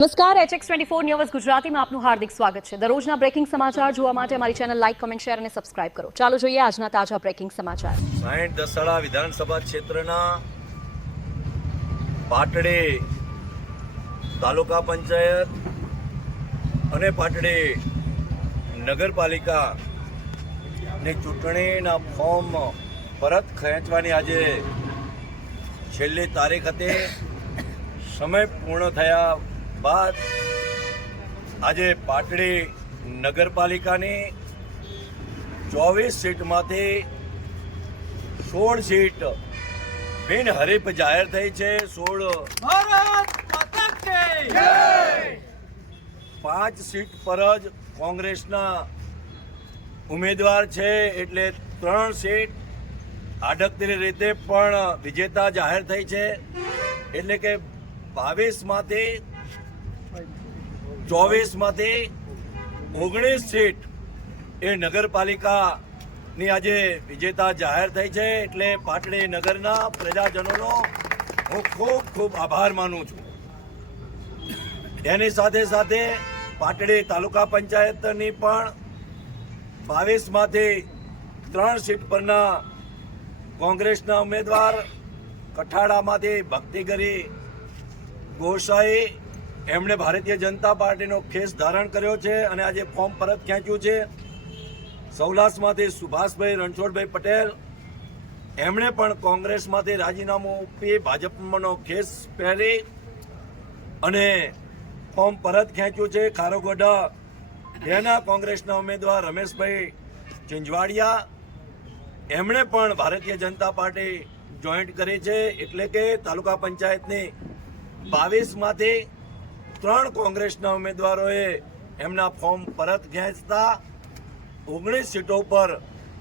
નમસ્કાર HX24 news ગુજરાતીમાં આપનું હાર્દિક સ્વાગત છે। દરરોજના બ્રેકિંગ સમાચાર જોવા માટે અમારી ચેનલ લાઇક, કમેન્ટ, શેર અને સબસ્ક્રાઇબ કરો। ચાલો જોઈએ આજના તાજા બ્રેકિંગ સમાચાર। 60 દસાડા વિધાનસભા ક્ષેત્રના પાટડી તાલુકા પંચાયત અને પાટડી નગરપાલિકાની ચૂંટણીના ફોર્મ પરત ખેંચવાની આજે છેલ્લી તારીખ હતી। સમય પૂર્ણ થયા બાદ આજે પાટડી નગરપાલિકાની 24 સીટમાંથી 16 સીટ બિનહરીફ જાહેર થઈ છે। 5 સીટ પર જ કોંગ્રેસના ઉમેદવાર છે, એટલે 3 સીટ આડકતરી રીતે પણ વિજેતા જાહેર થઈ છે। એટલે કે 24 માંથી 19 સીટ એ નગરપાલિકાની આજે વિજેતા જાહેર થઈ છે। એટલે પાટડી નગરના પ્રજાજનોનો હું ખૂબ ખૂબ આભાર માનું છું। એની સાથે સાથે પાટડી તાલુકા પંચાયતની પણ 22 માંથી 3 સીટ પરના કોંગ્રેસના ઉમેદવાર, કઠાડામાંથી ભક્તિગરી ગોસાઈ એમણે ભારતીય જનતા પાર્ટીનો ખેસ ધારણ કર્યો છે અને આજે ફોર્મ પરત ખેંચ્યું છે। સૌલાસમાંથી સુભાષભાઈ રણછોડભાઈ પટેલ એમણે પણ કોંગ્રેસમાંથી રાજીનામું આપી ભાજપનો ખેસ પહેરી અને ફોર્મ પરત ખેંચ્યું છે। ખારોગોડા એના કોંગ્રેસના ઉમેદવાર રમેશભાઈ ચિંજવાડિયા એમણે પણ ભારતીય જનતા પાર્ટી જોઈન્ટ કરી છે। એટલે કે તાલુકા પંચાયતની 22 માંથી 3 કોંગ્રેસના ઉમેદવારોએ એમના ફોર્મ પરત ખેંચતા 19 સીટો પર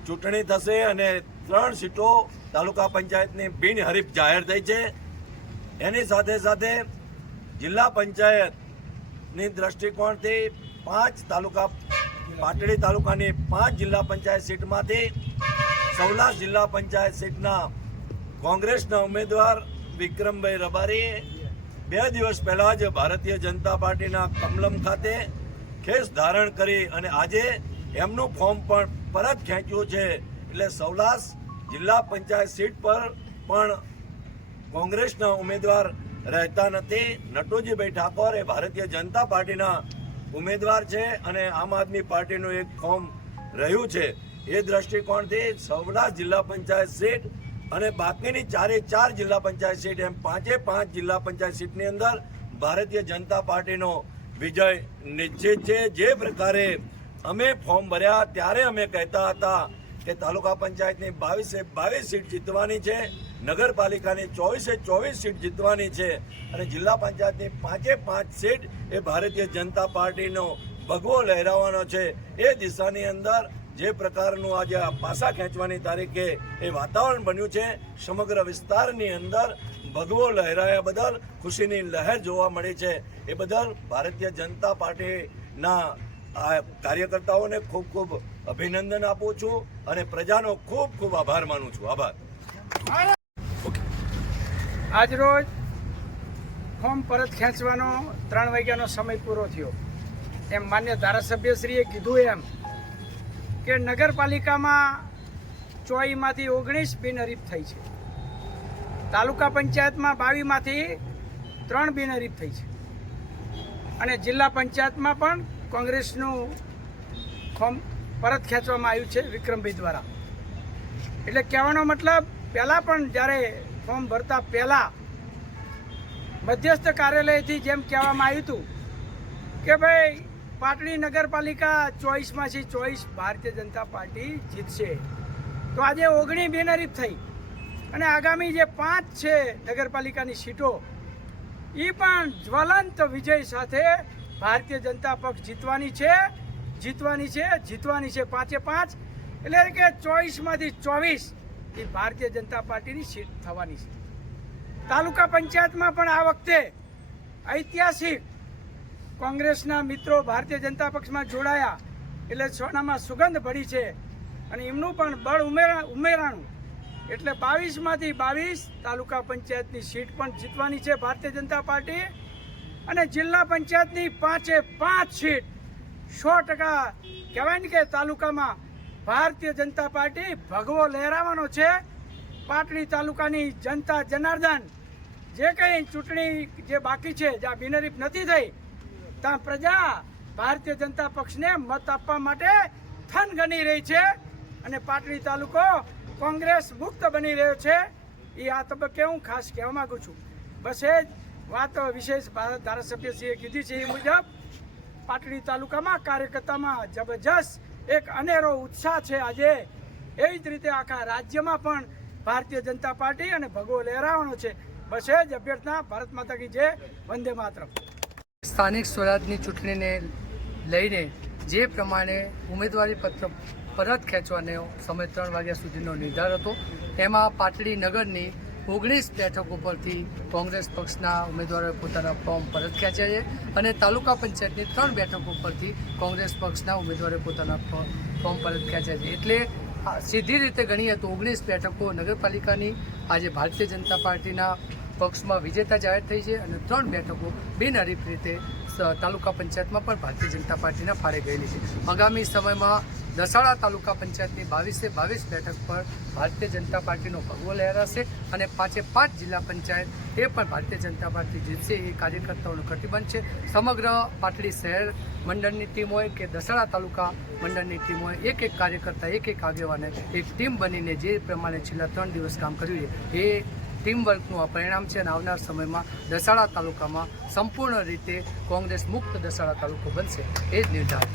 ચૂંટણી થશે અને 3 સીટો તાલુકા પંચાયતની બિનહરીફ જાહેર થઈ છે। એની સાથે સાથે જિલ્લા પંચાયતની દ્રષ્ટિકોણથી 5 તાલુકા પાટડી તાલુકાની 5 જિલ્લા પંચાયત સીટમાંથી સૌલાસ જિલ્લા પંચાયત સીટના કોંગ્રેસના ઉમેદવાર વિક્રમભાઈ રબારીએ 2 દિવસ પહેલા જ ભારતીય જનતા પાર્ટીના કમલમ ખાતે ખેસ ધારણ કરી અને આજે એમનું ફોર્મ પણ પરત ખેંચ્યું છે। એટલે સૌલાસ જિલ્લા પંચાયત સીટ પર પણ કોંગ્રેસના ઉમેદવાર રહેતા નથી। નટુજીભાઈ ઠાકોર એ ભારતીય જનતા પાર્ટીના ઉમેદવાર છે અને આમ આદમી પાર્ટીનું એક ફોર્મ રહ્યું છે। એ દ્રષ્ટિકોણથી સૌલાસ જિલ્લા પંચાયત સીટ અને બાકીની 4 જિલ્લા પંચાયત સીટ એમ 5 જિલ્લા પંચાયત સીટની અંદર ભારતીય જનતા પાર્ટીનો વિજય નિશ્ચિત છે। જે પ્રકારે અમે ફોર્મ ભર્યા ત્યારે અમે કહેતા હતા કે તાલુકા પંચાયતની 22 સીટ જીતવાની છે, નગરપાલિકાની 24 સીટ જીતવાની છે અને જિલ્લા પંચાયતની 5 સીટ એ ભારતીય જનતા પાર્ટીનો ભગવો લહેરાવાનો છે। એ દિશાની અંદર જે પ્રકારનું આજે આ પાસા ખેંચવાની તારીખે એ વાતાવરણ બન્યું છે, સમગ્ર વિસ્તારની અંદર ભગવો લહેરાયા બદલ ખુશીની લહેર જોવા મળી છે। એ બદલ ભારતીય જનતા પાર્ટીના આ કાર્યકર્તાઓને ખૂબ ખૂબ અભિનંદન આપું છું અને પ્રજાનો ખૂબ ખૂબ આભાર માનું છું। આભાર। આજરોજ ફોર્મ પરત ખેંચવાનો 3 વાગ્યાનો સમય પૂરો થયો। એમ માન્ય ધારાસભ્યશ્રીએ કીધું એમ કે નગરપાલિકામાં 24 માંથી 19 બિનહરીફ થઈ છે, તાલુકા પંચાયતમાં 22 માંથી 3 બિનહરીફ થઈ છે અને જિલ્લા પંચાયતમાં પણ કોંગ્રેસનું ફોર્મ પરત ખેંચવામાં આવ્યું છે વિક્રમભાઈ દ્વારા। એટલે કહેવાનો મતલબ પહેલાં પણ જ્યારે ફોર્મ ભરતા પહેલાં મધ્યસ્થ કાર્યાલયથી જેમ કહેવામાં આવ્યું હતું કે ભાઈ પાટડી નગરપાલિકા 24 માંથી 24 ભારતીય જનતા પાર્ટી જીતશે, તો આજે 19 બિનહરીફ થઈ અને આગામી જે 5 છે નગરપાલિકાની સીટો એ પણ જ્વલંત વિજય સાથે ભારતીય જનતા પક્ષ જીતવાની છે। 5 એટલે કે 24 માંથી 24 એ ભારતીય જનતા પાર્ટીની સીટ થવાની છે। તાલુકા પંચાયતમાં પણ આ વખતે ઐતિહાસિક કોંગ્રેસના મિત્રો ભારતીય જનતા પક્ષમાં જોડાયા એટલે સોનામાં સુગંધ ભળી છે અને એમનું પણ બળ ઉમેરાણું એટલે 22 માંથી 22 તાલુકા પંચાયતની સીટ પણ જીતવાની છે ભારતીય જનતા પાર્ટી। અને જિલ્લા પંચાયતની 5 સીટ 100% કહેવાય ને કે તાલુકામાં ભારતીય જનતા પાર્ટી ભગવો લહેરાવાનો છે. પાટડી તાલુકાની જનતા જનાર્દન જે કંઈ ચૂંટણી જે બાકી છે, જ્યાં બિનહરીફ નથી થઈ, ત્યાં પ્રજા ભારતીય જનતા પક્ષને મત આપવા માટે થનગની રહી છે અને પાટડી તાલુકો કોંગ્રેસ મુક્ત બની રહ્યો છે. એ આ તબક્કે હું ખાસ કહેવા માંગુ છું. બસ એ જ વાત વિશેષ ધારાસભ્યશ્રીએ કીધી છે એ મુજબ પાટડી તાલુકામાં કાર્યકર્તામાં જબરજસ્ત એક અનેરો ઉત્સાહ છે આજે. એવી જ રીતે આખા રાજ્યમાં પણ ભારતીય જનતા પાર્ટી અને ભગવો લહેરાવાનો છે. બસ એ જ અભ્યર્થના. ભારત માતા કી જય, વંદે માતરમ. સ્થાનિક સ્વરાજની ચૂંટણીને લઈને જે પ્રમાણે ઉમેદવારી પત્ર પરત ખેંચવાનો સમય 3 વાગ્યા સુધીનો નિર્ધાર હતો, એમાં પાટડી નગરની 19 બેઠકો પરથી કોંગ્રેસ પક્ષના ઉમેદવારોએ પોતાના ફોર્મ પરત ખેંચ્યા છે અને તાલુકા પંચાયતની 3 બેઠકો પરથી કોંગ્રેસ પક્ષના ઉમેદવારોએ પોતાના ફોર્મ પરત ખેંચ્યા છે. એટલે સીધી રીતે ગણીએ તો 19 બેઠકો નગરપાલિકાની આજે ભારતીય જનતા પાર્ટીના પક્ષમાં વિજેતા જાહેર થઈ છે અને 3 બેઠકો બિનહરીફ રીતે તાલુકા પંચાયતમાં પણ ભારતીય જનતા પાર્ટીના ફાળે ગયેલી છે. આગામી સમયમાં દસાડા તાલુકા પંચાયતની 22 બેઠક પર ભારતીય જનતા પાર્ટીનો ભગવો લહેરાશે અને 5 જિલ્લા પંચાયત એ પણ ભારતીય જનતા પાર્ટી જીતશે એ કાર્યકર્તાઓનો કટિબંધ છે. સમગ્ર પાટડી શહેર મંડળની ટીમ હોય કે દસાડા તાલુકા મંડળની ટીમ હોય, એક કાર્યકર્તા એક આગેવાને એક ટીમ બનીને જે પ્રમાણે છેલ્લા 3 દિવસ કામ કર્યું છે એ ટીમ વર્કનું આ પરિણામ છે અને આવનાર સમયમાં દસાડા તાલુકામાં સંપૂર્ણ રીતે કોંગ્રેસ મુક્ત દસાડા તાલુકો બનશે એ જ નિર્ધાર.